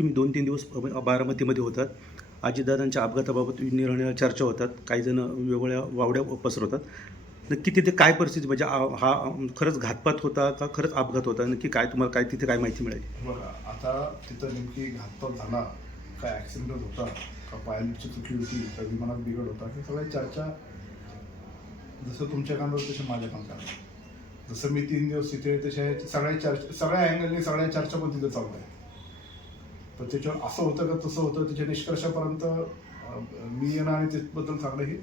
तुम्ही 2-3 दिवस बारामतीमध्ये होतात. अजितदादांच्या अपघाताबाबत निरनिराळ्या चर्चा होतात. काही जण वेगवेगळ्या वावड्या पसरवतात. नक्की तिथे काय परिस्थिती म्हणजे हा खरंच घातपात होता का खरंच अपघात होता? नक्की काय तुम्हाला काय तिथे काय माहिती मिळाली? बघा, आता तिथं नेमकी घातपात झाला, काय ॲक्सिडेंट होता, का पायलटची चुकी होती, का विमानात बिघड होता, हे सगळ्या चर्चा जसं तुमच्या कानावर तसे माझ्या कानावर. जसं मी 3 दिवस तिथे तशा सगळ्या अँगलनी सगळ्या चर्चा पण तिथे चालू आहे. तर त्याच्यावर असं होतं का तसं होतं, त्याच्या निष्कर्षापर्यंत मी येणं आणि त्याबद्दल सांगणं हे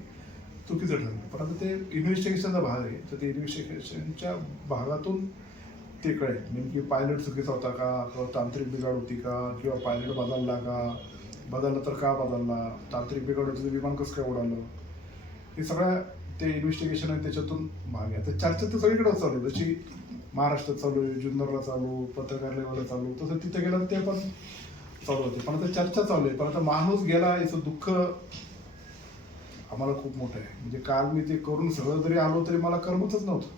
चुकीचं ठरलं. पण आता ते इन्व्हेस्टिगेशनचा भाग आहे, तर ते इन्व्हेस्टिगेशनच्या भागातून ते कळेल नेमकी पायलट चुकीचा होता का, किंवा तांत्रिक बिघाड होती का, किंवा पायलट बदलला तर का बदलला, तांत्रिक बिघाड होती तर विमान कसं काय उडालं, हे सगळ्या ते इन्व्हेस्टिगेशन आहे, त्याच्यातून भाग आहे. तर चर्चा तर सगळीकडे चालू आहे, जशी महाराष्ट्रात चालू आहे, जुन्नरला चालू, पत्रकार लेवलला चालू, तसं तिथे गेलं ते पण चालू होते. पण आता चर्चा चालू आहे. पण आता माणूस गेला याचं दुःख आम्हाला खूप मोठं आहे. म्हणजे काल मी ते करून सगळं जरी आलो तरी मला करमतच नव्हतं.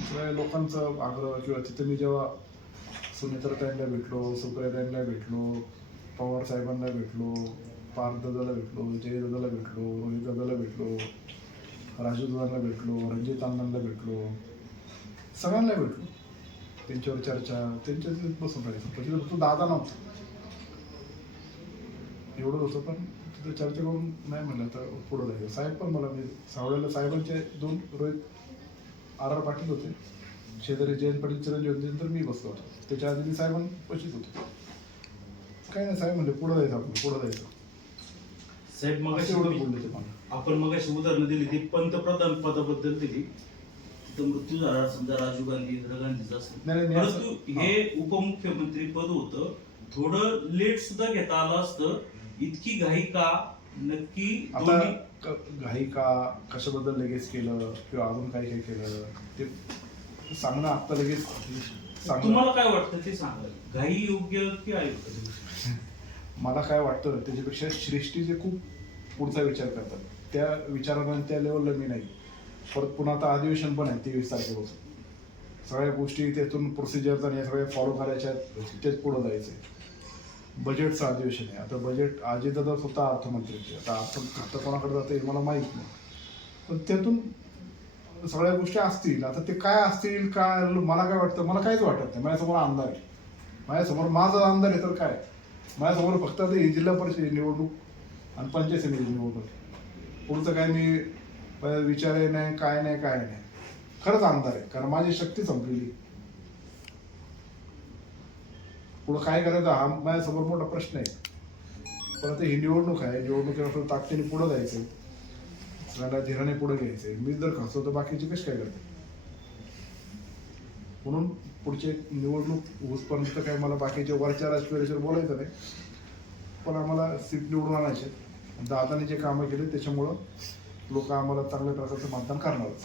सगळ्या लोकांचं आग्रह, किंवा तिथे मी जेव्हा सुनेत्राताईंना भेटलो, सुप्रियाताईंना भेटलो, पवार साहेबांना भेटलो, पार्थ दादाला भेटलो, जय दादाला भेटलो, रोहित दादाला भेटलो, राजू दादांना भेटलो, रणजित अण्णांना भेटलो, सगळ्यांना भेटलो. त्यांच्यावर चर्चा, त्यांच्यात बसून राहायचं. पण तिथं फक्त दादा नव्हता, एवढंच होतं. पण तिथं चर्चा करून नाही म्हणलं तर पुढं जायचं. साहेब पण मला, मी सावळ्याला साहेबांचे 2 रोहित RR पाटील होते, शेजारी जयंत पाटील चिरंजीव होते, तर मी बसलो होतो. त्याच्या आधी मी साहेबांपाशीच होतो. काही नाही, साहेब म्हणले पुढं जायचं, आपण पुढं जायचं. साहेब मगाशी एवढं बोलले ते मला. आपण मगाशी उदाहरणं दिली ती पंतप्रधान पदाबद्दल दिली, तिथं मृत्यू झाला समजा राजीव गांधी, इंदिरा गांधीचा असेल, नाही, परंतु हे उपमुख्यमंत्री पद होतं, थोडं लेट सुद्धा घेता आलं असतं. इतकी घाई का? नक्की आता घाई का, कशाबद्दल लगेच केलं, किंवा अजून काही काही केलं ते सांगणं आता लगेच सांगणं. तुम्हाला काय वाटतं ते सांगा. घाई योग्य की अयोग्य? मला काय वाटतं त्याच्यापेक्षा सृष्टीचे खूप पुढचा विचार करतात. त्या विचारानं त्या लेवलला मी नाही. परत पुन्हा आता अधिवेशन पण आहे 23 तारखेपासून. सगळ्या गोष्टी त्यातून प्रोसिजर्स आणि या सगळ्या फॉलो करायच्या, तेच पुढं जायचं आहे. बजेटचं अधिवेशन आहे. आता बजेट अजितदादा स्वतः अर्थमंत्र्यांचे, आता कोणाकडे जातं हे मला माहीत नाही. पण त्यातून सगळ्या गोष्टी असतील. आता ते काय असतील, काय मला काय वाटतं, मला काहीच वाटत नाही. माझ्यासमोर आमदार आहे, माझ्यासमोर माझा आमदार आहे, तर काय माझ्यासमोर फक्त आता जिल्हा परिषद निवडणूक आणि पंचायत समिती निवडणूक. पुढचं काय मी विचारही नाही, काय नाही. खरंच आमदार आहे, कारण माझी शक्ती संपलेली. पुढं काय करायचं हा माझ्यासमोर मोठा प्रश्न आहे. पण आता ही निवडणूक आहे, निवडणुकीवर ताकदीने पुढं जायचं, सगळ्यांना धीराने पुढे घ्यायचंय. मी जर खचलो तर बाकीचे कसे काय करते. म्हणून पुढचे निवडणूक होऊसपर्यंत काय मला बाकीच्या वरच्या राजकीय बोलायचं नाही. पण आम्हाला सीट निवडून आणायचे. दादाने जे कामं केले त्याच्यामुळं लोक आम्हाला चांगल्या प्रकारचं मतदान करणारच.